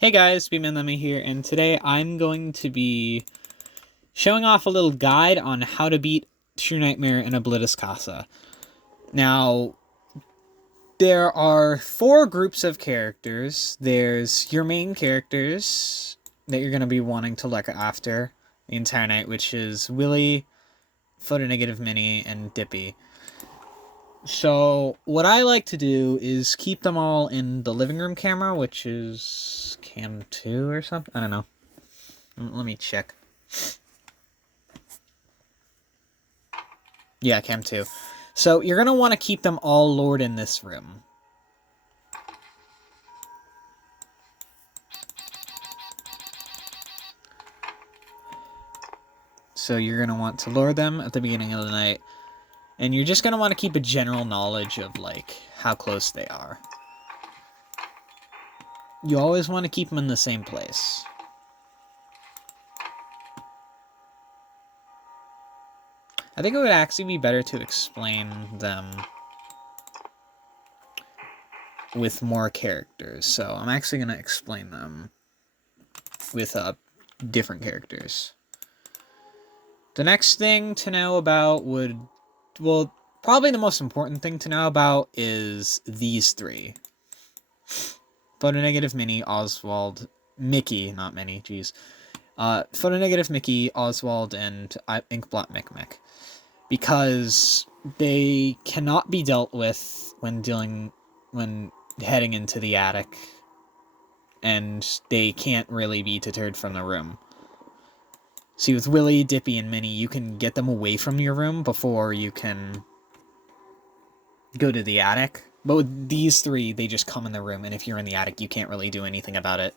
Hey guys, Beeman Lemmy here, and today I'm going to be showing off a little guide on how to beat True Nightmare in Oblitus Casa. Now, there are 4 groups of characters. There's your main characters that you're going to be wanting to look after the entire night, which is Willy, Photonegative Mini, and Dippy. So, what I like to do is keep them all in the living room camera, which is cam 2 or something. I don't know. Let me check. Yeah, cam 2. So, you're going to want to keep them all lured in this room. So, you're going to want to lure them at the beginning of the night. And you're just going to want to keep a general knowledge of, like, how close they are. You always want to keep them in the same place. I think it would actually be better to explain them with more characters. So I'm actually going to explain them with different characters. The next thing to know about probably the most important thing to know about is these 3. Photonegative Mini, Oswald, Mickey, not Minnie, jeez. Photonegative Mickey, Oswald, and Inkblot Micmic. Because they cannot be dealt with when heading into the attic, and they can't really be deterred from the room. See, with Willy, Dippy, and Minnie, you can get them away from your room before you can go to the attic. But with these 3, they just come in the room, and if you're in the attic, you can't really do anything about it.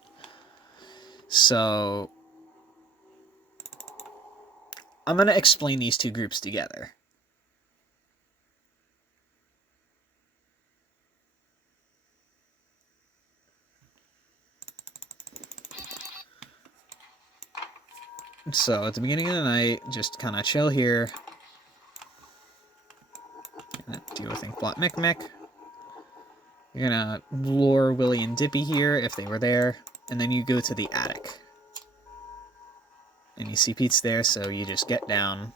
So I'm going to explain these 2 groups together. So at the beginning of the night, just kind of chill here. Deal with Inkblot Micmic. You're gonna lure Willy and Dippy here if they were there, and then you go to the attic. And you see Pete's there, so you just get down.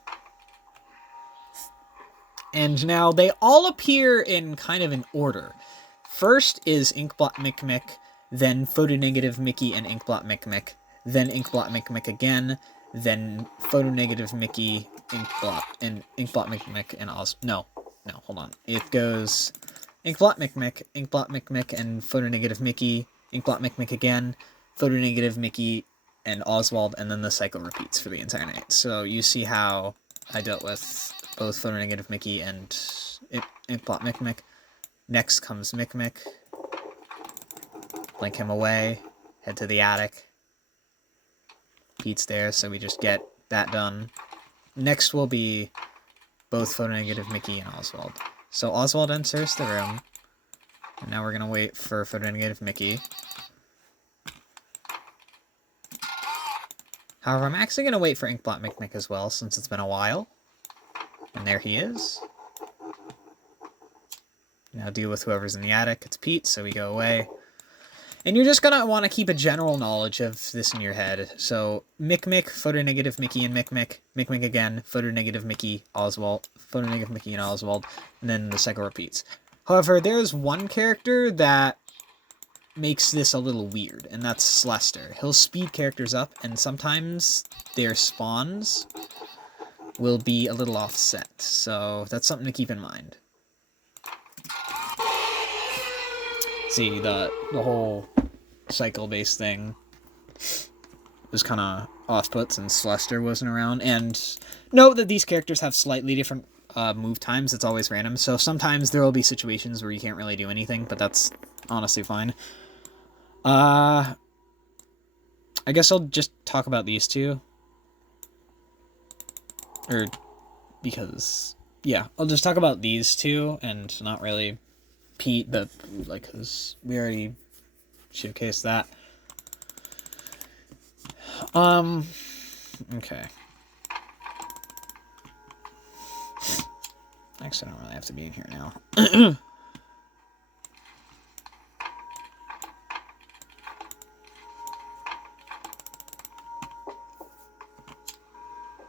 And now they all appear in kind of an order. First is Inkblot Micmic, then Photonegative Mickey and Inkblot Micmic, then Inkblot Micmic again, then Photonegative Mickey, Inkblot Micmic, and No, hold on. It goes Inkblot Micmic, and Photonegative Mickey, Inkblot Micmic again, Photonegative Mickey, and Oswald, and then the cycle repeats for the entire night. So you see how I dealt with both Photonegative Mickey and Inkblot Micmic. Next comes Micmic. Blink him away. Head to the attic. Pete's there, so we just get that done. Next will be both Photonegative Mickey and Oswald. So Oswald enters the room. And now we're going to wait for Photonegative Mickey. However, I'm actually going to wait for Inkblot Micmic as well, since it's been a while. And there he is. Now deal with whoever's in the attic. It's Pete, so we go away. And you're just going to want to keep a general knowledge of this in your head. So, Micmic, Photonegative Mickey and Micmic. Micmic again, Photonegative Mickey, Oswald. Photonegative Mickey and Oswald. And then the cycle repeats. However, there's one character that makes this a little weird, and that's Slester. He'll speed characters up, and sometimes their spawns will be a little offset. So, that's something to keep in mind. See, the whole cycle-based thing was kind of off-put since Celester wasn't around. And note that these characters have slightly different move times. It's always random, so sometimes there will be situations where you can't really do anything, but that's honestly fine. I guess I'll just talk about these 2. Yeah, I'll just talk about these 2, and not really Pete, but, like, because we already showcased that. Okay. Actually, I don't really have to be in here now.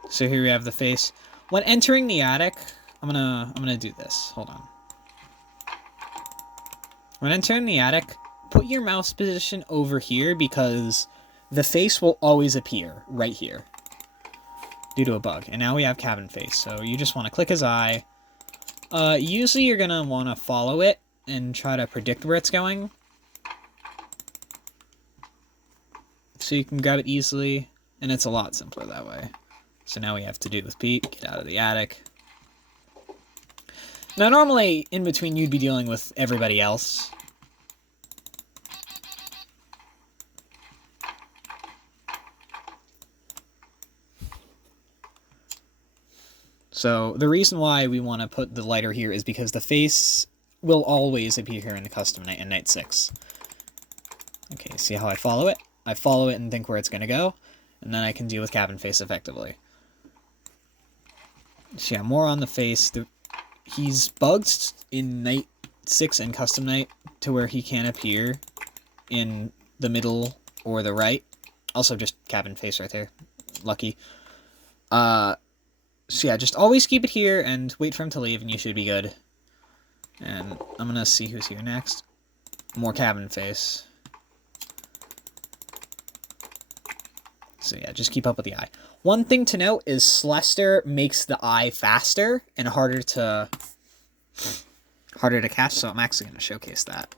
So here we have the face. When entering the attic, I'm gonna do this. Hold on. When entering the attic, put your mouse position over here because the face will always appear right here due to a bug. And now we have cabin face. So you just want to click his eye. Usually you're gonna want to follow it and try to predict where it's going, so you can grab it easily, and it's a lot simpler that way. So now we have to do with Pete, get out of the attic. Now normally, in between, you'd be dealing with everybody else. So the reason why we want to put the lighter here is because the face will always appear here in the custom night in night 6. Okay, see how I follow it? I follow it and think where it's going to go, and then I can deal with cabin face effectively. So yeah, more on the face. He's bugged in night 6 and custom night to where he can't appear in the middle or the right. Also just cabin face right there. Lucky. So yeah, just always keep it here and wait for him to leave and you should be good. And I'm gonna see who's here next. More cabin face. So yeah, just keep up with the eye. One thing to note is Celester makes the eye faster and harder to catch, so I'm actually going to showcase that.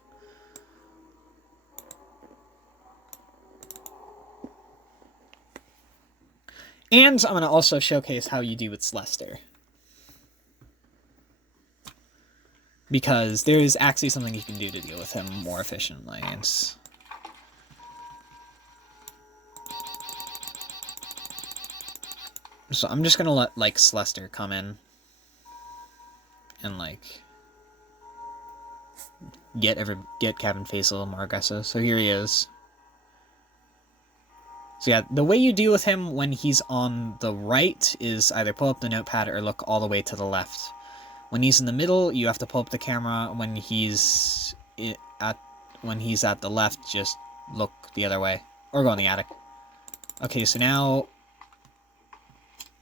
And I'm going to also showcase how you do with Celester. Because there is actually something you can do to deal with him more efficiently. And so I'm just going to let, like, Celester come in and, like, get cabin face a little more aggressive. So here he is. So yeah, the way you deal with him when he's on the right is either pull up the notepad or look all the way to the left. When he's in the middle, you have to pull up the camera. When he's at the left, just look the other way. Or go in the attic. Okay, so now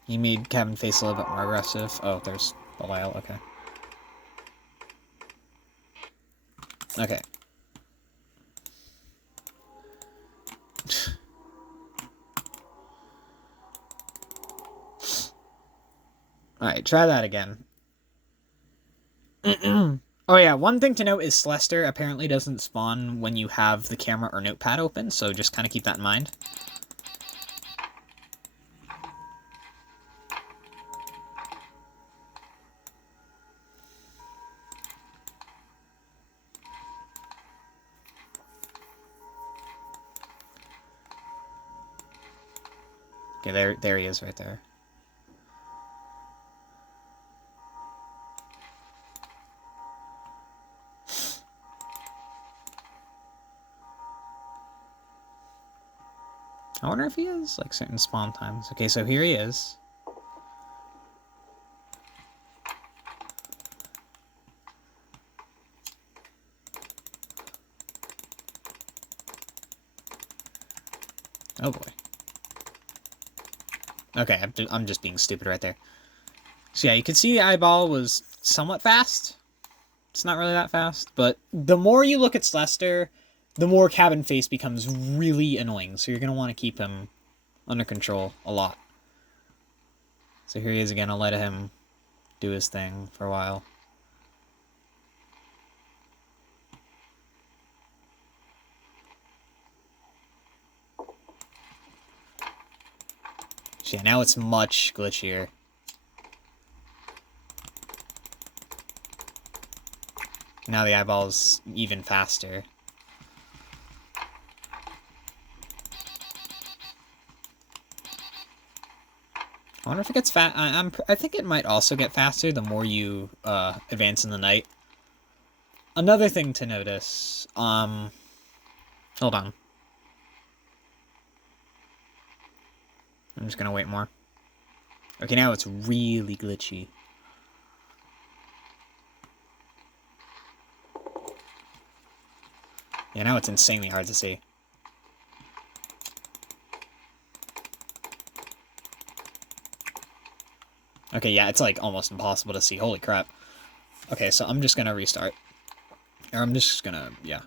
he made cabin face a little bit more aggressive. Oh, there's Belial, okay. Okay. Alright, try that again. Oh yeah, one thing to note is Celester apparently doesn't spawn when you have the camera or notepad open, so just kind of keep that in mind. Okay, there he is right there. I wonder if he has, like, certain spawn times. Okay, so here he is. Oh boy. Okay, I'm just being stupid right there. So yeah, you can see the eyeball was somewhat fast. It's not really that fast, but the more you look at Celester, the more cabin face becomes really annoying. So you're going to want to keep him under control a lot. So here he is again. I'll let him do his thing for a while. So yeah, now it's much glitchier. Now the eyeball's even faster. I wonder if it gets fast. I think it might also get faster the more you advance in the night. Another thing to notice. Hold on. I'm just gonna wait more. Okay, now it's really glitchy. Yeah, now it's insanely hard to see. Okay, yeah, it's like almost impossible to see. Holy crap. Okay, so I'm just gonna restart. Or I'm just gonna, yeah.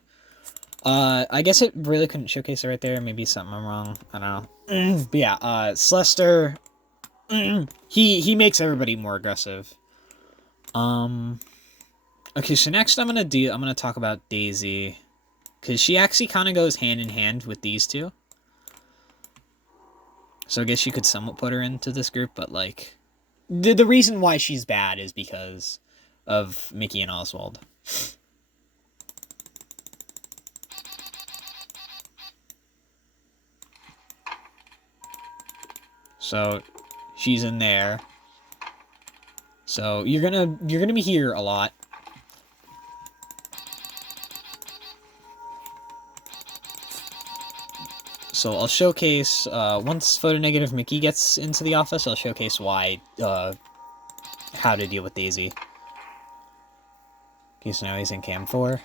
I guess it really couldn't showcase it right there. Maybe something I'm wrong. I don't know. But yeah, Celester, he makes everybody more aggressive. Okay, so next I'm gonna talk about Daisy. Because she actually kind of goes hand in hand with these two. So I guess you could somewhat put her into this group, but like... The reason why she's bad is because of Mickey and Oswald. So she's in there. So you're gonna be here a lot. So I'll showcase, once Photonegative Mickey gets into the office, I'll showcase why, how to deal with Daisy. Okay, so now he's in Cam 4.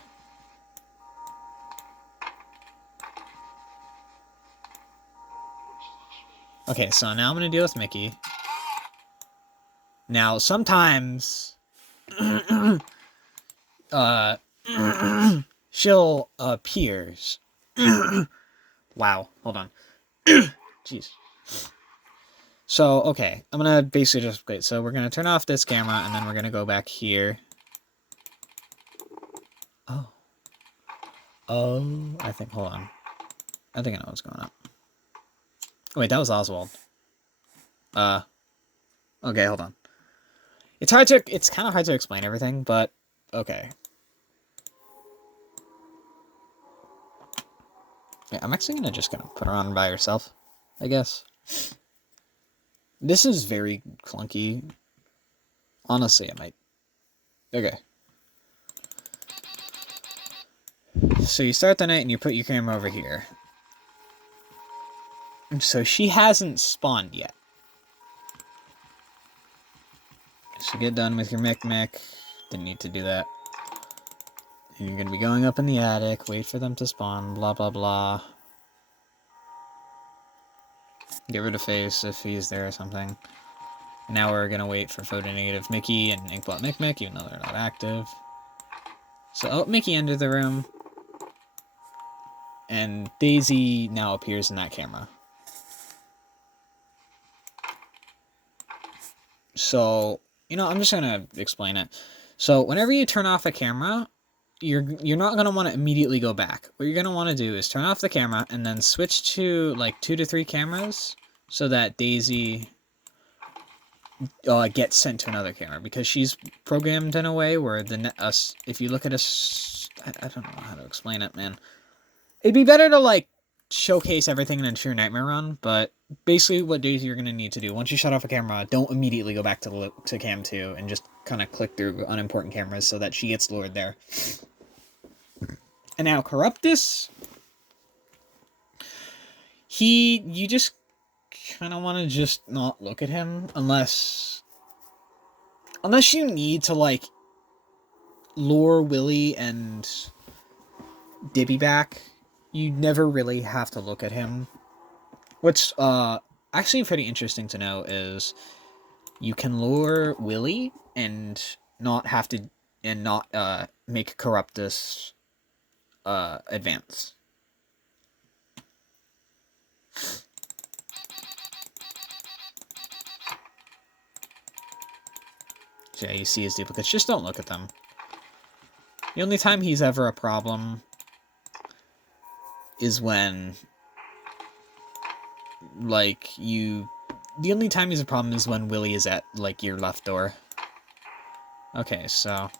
Okay, so now I'm gonna deal with Mickey. Now, sometimes... she'll appears. Wow, hold on. Jeez. So, okay, I'm gonna basically just wait. So we're gonna turn off this camera, and then we're gonna go back here. Oh. Oh, I think, hold on. I think I know what's going on. Wait, that was Oswald. Okay, hold on. It's kind of hard to explain everything, but, okay. Yeah, I'm actually just gonna put her on by herself, I guess. This is very clunky. Honestly, I might. Okay. So you start the night and you put your camera over here. So she hasn't spawned yet. So get done with your Mick. Didn't need to do that. And you're gonna be going up in the attic, wait for them to spawn, blah blah blah. Get rid of face if he's there or something. Now we're gonna wait for Photonegative Mickey and Inkblot Mick, even though they're not active. So, oh, Mickey entered the room. And Daisy now appears in that camera. So, I'm just gonna explain it. So, whenever you turn off a camera, you're not gonna want to immediately go back. What you're gonna want to do is turn off the camera and then switch to like 2 to 3 cameras so that Daisy gets sent to another camera, because she's programmed in a way where if you look at us, I don't know how to explain it, man. It'd be better to like showcase everything in a true Nightmare run, but basically what Daisy you're gonna need to do once you shut off a camera, don't immediately go back to cam 2 and just kind of click through unimportant cameras so that she gets lured there. And now Corruptus, you just kind of want to just not look at him unless you need to like lure Willy and Dibby back. You never really have to look at him. What's actually pretty interesting to know is you can lure Willy and not make Corruptus advance. So yeah, you see his duplicates. Just don't look at them. The only time he's ever a problem is when, like, the only time he's a problem is when Willy is at, like, your left door. Okay, so...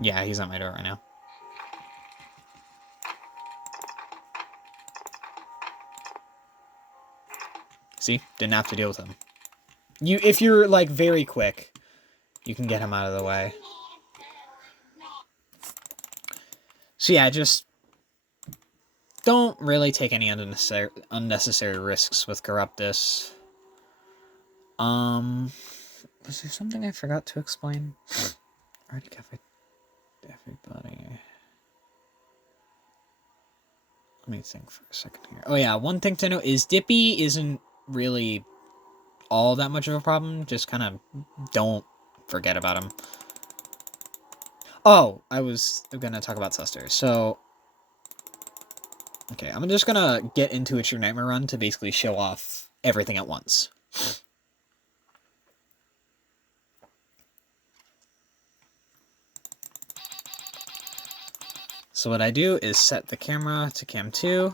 yeah, he's at my door right now. See? Didn't have to deal with him. If you're, like, very quick, you can get him out of the way. So yeah, just don't really take any unnecessary risks with Corruptus. Was there something I forgot to explain? Already covered everybody. me think for a second here. Oh yeah, one thing to note is Dippy isn't really all that much of a problem. Just kind of don't forget about him. Oh, I was gonna talk about Suster. So, okay, I'm just gonna get into a True Nightmare run to basically show off everything at once. So what I do is set the camera to cam 2,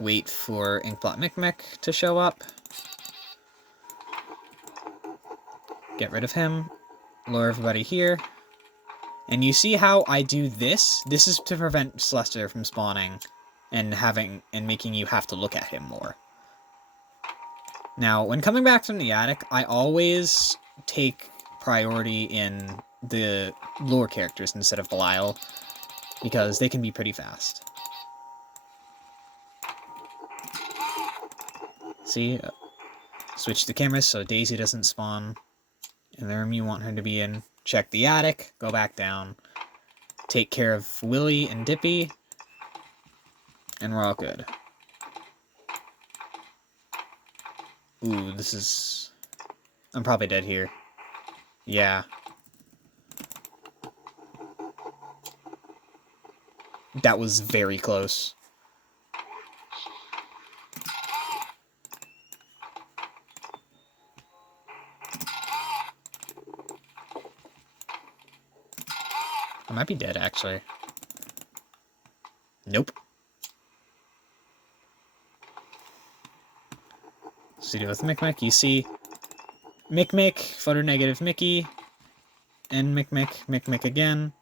wait for Inkblot Micmic to show up, get rid of him, lure everybody here, and you see how I do this? This is to prevent Celestia from spawning and making you have to look at him more. Now, when coming back from the attic, I always take priority in the lure characters instead of Belial, because they can be pretty fast. See? Switch the cameras so Daisy doesn't spawn in the room you want her to be in. Check the attic, go back down, take care of Willy and Dippy, and we're all good. Ooh, this is... I'm probably dead here. Yeah. That was very close. I might be dead, actually. Nope. So you do with Micmic, you see Micmic, photo negative Mickey, and Micmic again.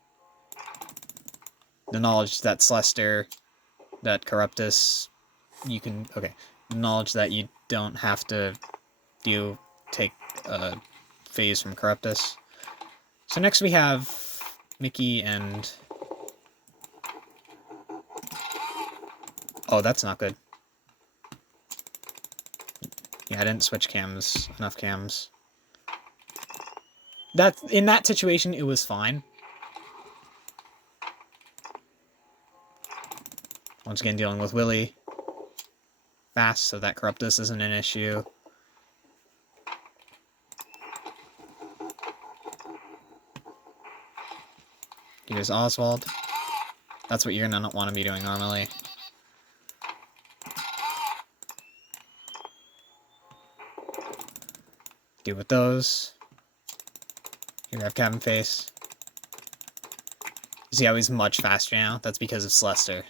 The knowledge that Celestia, that Corruptus, you can, okay, the knowledge that you don't have to take a phase from Corruptus. So next we have Mickey and... Oh, that's not good. Yeah, I didn't switch enough cams. In that situation, it was fine. Once again, dealing with Willy fast, so that Corruptus isn't an issue. Here's Oswald. That's what you're gonna not want to be doing normally. Deal with those. Here we have Cabin Face. You see how he's much faster now? That's because of Celestia.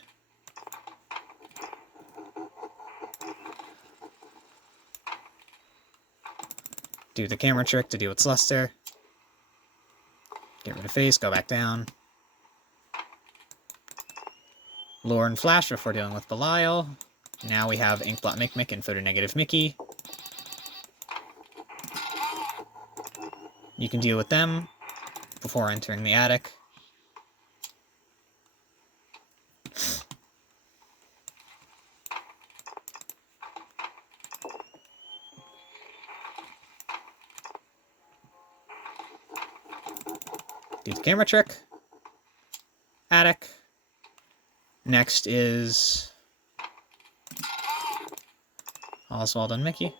Do the camera trick to deal with Celestia. Get rid of Face, go back down. Lure and Flash before dealing with Belial. Now we have Inkblot Micmic and photonegative Mickey. You can deal with them before entering the attic. Do the camera trick. Attic. Next is Oswald and Mickey.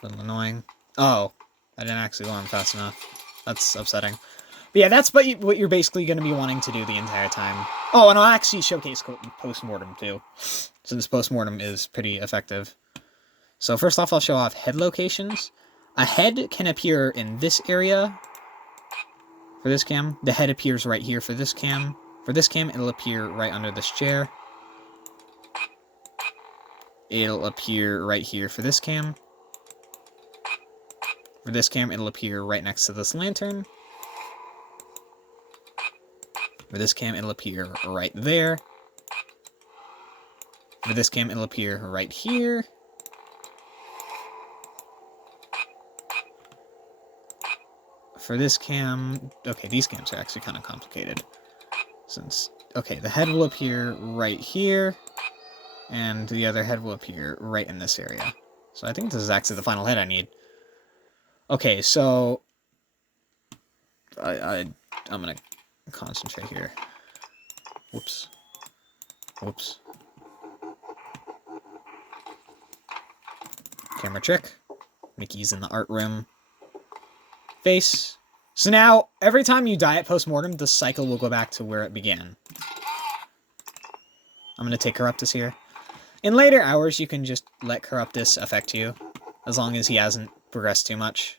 A little annoying. Oh, I didn't actually go on fast enough. That's upsetting. But yeah, that's what you're basically going to be wanting to do the entire time. Oh, and I'll actually showcase Postmortem too, since Postmortem is pretty effective. So first off, I'll show off head locations. A head can appear in this area for this cam. The head appears right here for this cam. For this cam, it'll appear right under this chair. It'll appear right here for this cam. For this cam, it'll appear right next to this lantern. For this cam, it'll appear right there. For this cam, it'll appear right here. For this cam... Okay, these cams are actually kind of complicated. Okay, the head will appear right here, and the other head will appear right in this area. So I think this is actually the final head I need. Okay, so... I'm gonna concentrate here. Whoops. Whoops. Camera trick. Mickey's in the art room. Face. So now, every time you die at post-mortem, the cycle will go back to where it began. I'm going to take Corruptus here. In later hours, you can just let Corruptus affect you, as long as he hasn't progressed too much.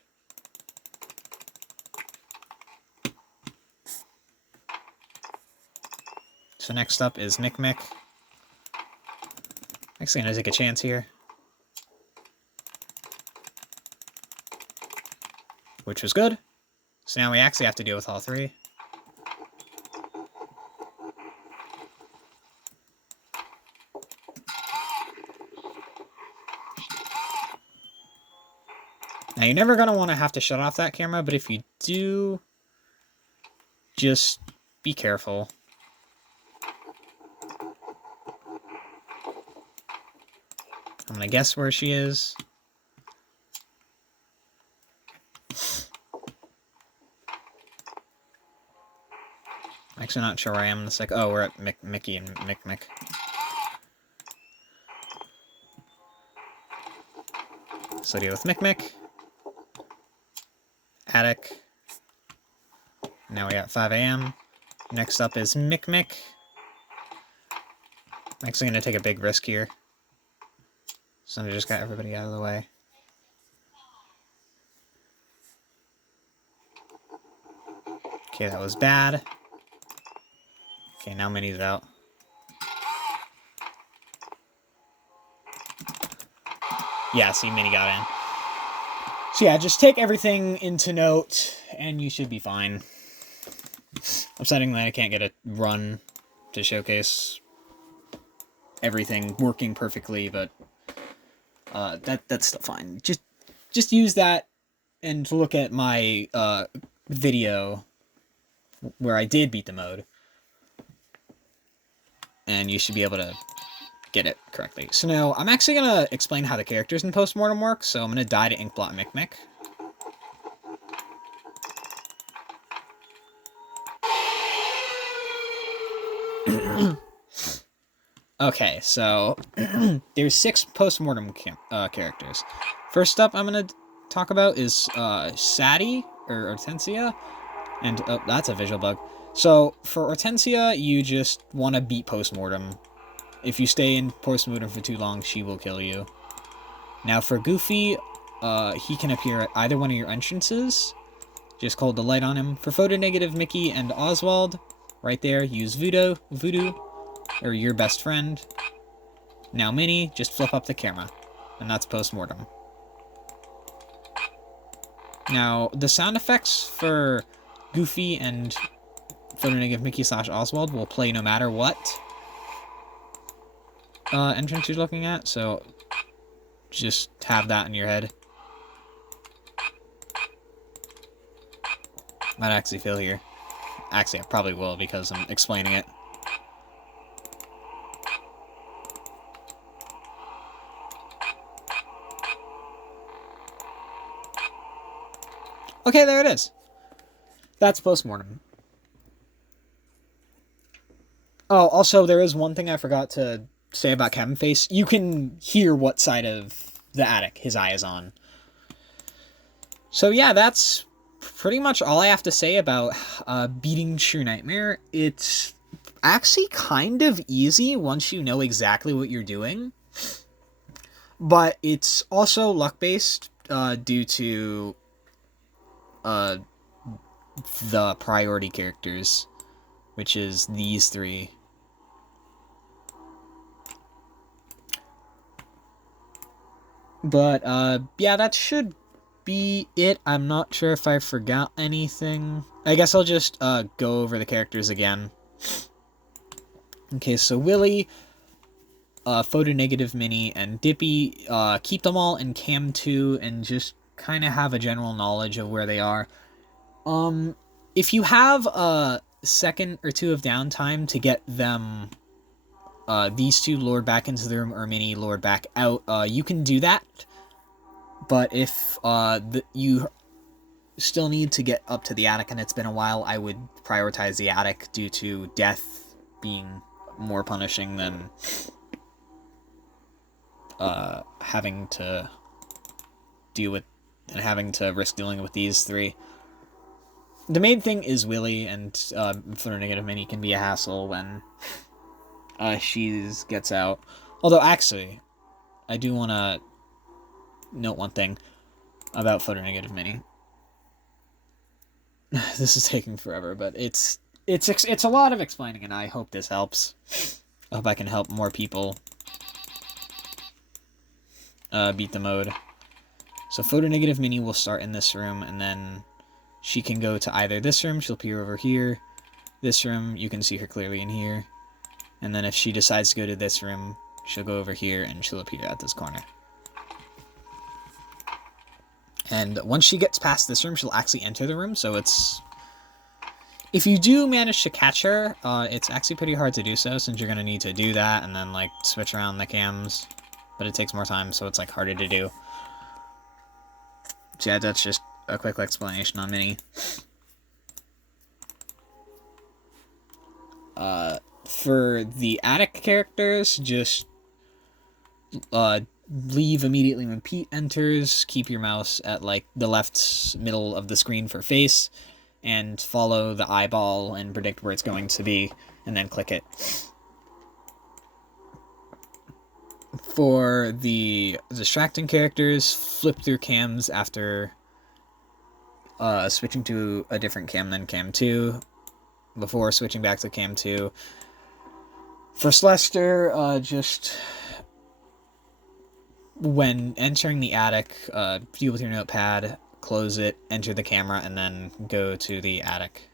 So next up is Mick. Actually, I'm going to take a chance here. Which was good. So now we actually have to deal with all three. Now, you're never going to want to have to shut off that camera, but if you do, just be careful. I'm going to guess where she is. Actually, not sure where I am in a sec. Oh, we're at Mickey and Mick. So deal with Mick. Attic. Now we got 5 AM. Next up is Mick. I'm actually going to take a big risk here. So I just got everybody out of the way. Okay, that was bad. Okay, now Minnie's out. Yeah, see, Minnie got in. So yeah, just take everything into note, and you should be fine. Upsetting that I can't get a run to showcase everything working perfectly, but that's still fine. Just use that and look at my video where I did beat the mode, and you should be able to get it correctly. So now, I'm actually going to explain how the characters in Postmortem work, so I'm going to die to Inkblot Mick. Okay, so there's 6 Postmortem characters. First up I'm going to talk about is Sadie, or Hortensia, and oh, that's a visual bug. So, for Hortensia, you just want to beat Postmortem. If you stay in Postmortem for too long, she will kill you. Now for Goofy, he can appear at either one of your entrances. Just hold the light on him. For Photonegative Mickey and Oswald, right there, use Voodoo, or your best friend. Now Minnie, just flip up the camera, and that's Postmortem. Now, the sound effects for Goofy and Photonegative Mickey / Oswald will play no matter what entrance you're looking at, so just have that in your head. Might actually feel here. Actually, I probably will because I'm explaining it. Okay, there it is. That's Postmortem. Oh, also, there is one thing I forgot to say about Cabin Face. You can hear what side of the attic his eye is on. So yeah, that's pretty much all I have to say about beating True Nightmare. It's actually kind of easy once you know exactly what you're doing. But it's also luck-based due to the priority characters, which is these 3. But, yeah, that should be it. I'm not sure if I forgot anything. I guess I'll just, go over the characters again. Okay, so Willy, Photonegative Minnie, and Dippy, keep them all in Cam 2 and just kind of have a general knowledge of where they are. If you have a second or 2 of downtime to get them these 2 lured back into the room or Minnie lured back out, you can do that. But if you still need to get up to the attic and it's been a while, I would prioritize the attic due to death being more punishing than having to risk dealing with these three. The main thing is Willy, and Photonegative Mini can be a hassle when she gets out. Although, actually, I do want to note one thing about Photonegative Mini. This is taking forever, but it's a lot of explaining, and I hope this helps. I hope I can help more people beat the mode. So Photonegative Mini will start in this room, and then she can go to either this room, she'll appear over here. This room, you can see her clearly in here. And then if she decides to go to this room, she'll go over here, and she'll appear at this corner. And once she gets past this room, she'll actually enter the room, so it's... If you do manage to catch her, it's actually pretty hard to do so, since you're going to need to do that, and then, like, switch around the cams. But it takes more time, so it's, like, harder to do. So yeah, that's just a quick explanation on Mini. For the attic characters, just leave immediately when Pete enters, keep your mouse at like the left middle of the screen for face, and follow the eyeball and predict where it's going to be, and then click it. For the distracting characters, flip through cams after switching to a different cam than cam 2, before switching back to cam 2. For Celester, just when entering the attic, deal with your notepad, close it, enter the camera, and then go to the attic.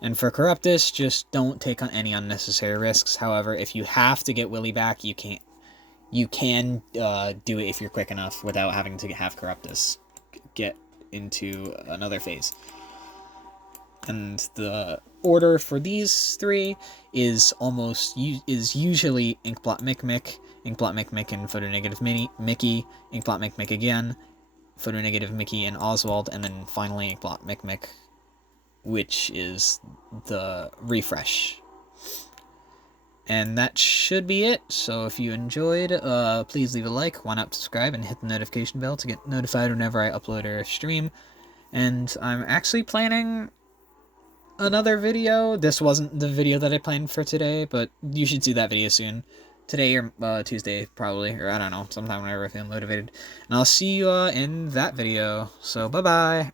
And for Corruptus, just don't take on any unnecessary risks. However, if you have to get Willy back, you can do it if you're quick enough without having to have Corruptus get into another phase. And the order for these three is usually Inkblot Mick, Inkblot Mick and Photonegative Mickey, Inkblot Mick again, Photonegative Mickey and Oswald, and then finally Inkblot Mick, which is the refresh. And that should be it. So if you enjoyed, please leave a like, why not subscribe, and hit the notification bell to get notified whenever I upload or stream. And I'm actually planning another video. This wasn't the video that I planned for today, but you should see that video soon. Today or Tuesday, probably, or I don't know, sometime whenever I feel motivated. And I'll see you in that video. So, bye-bye!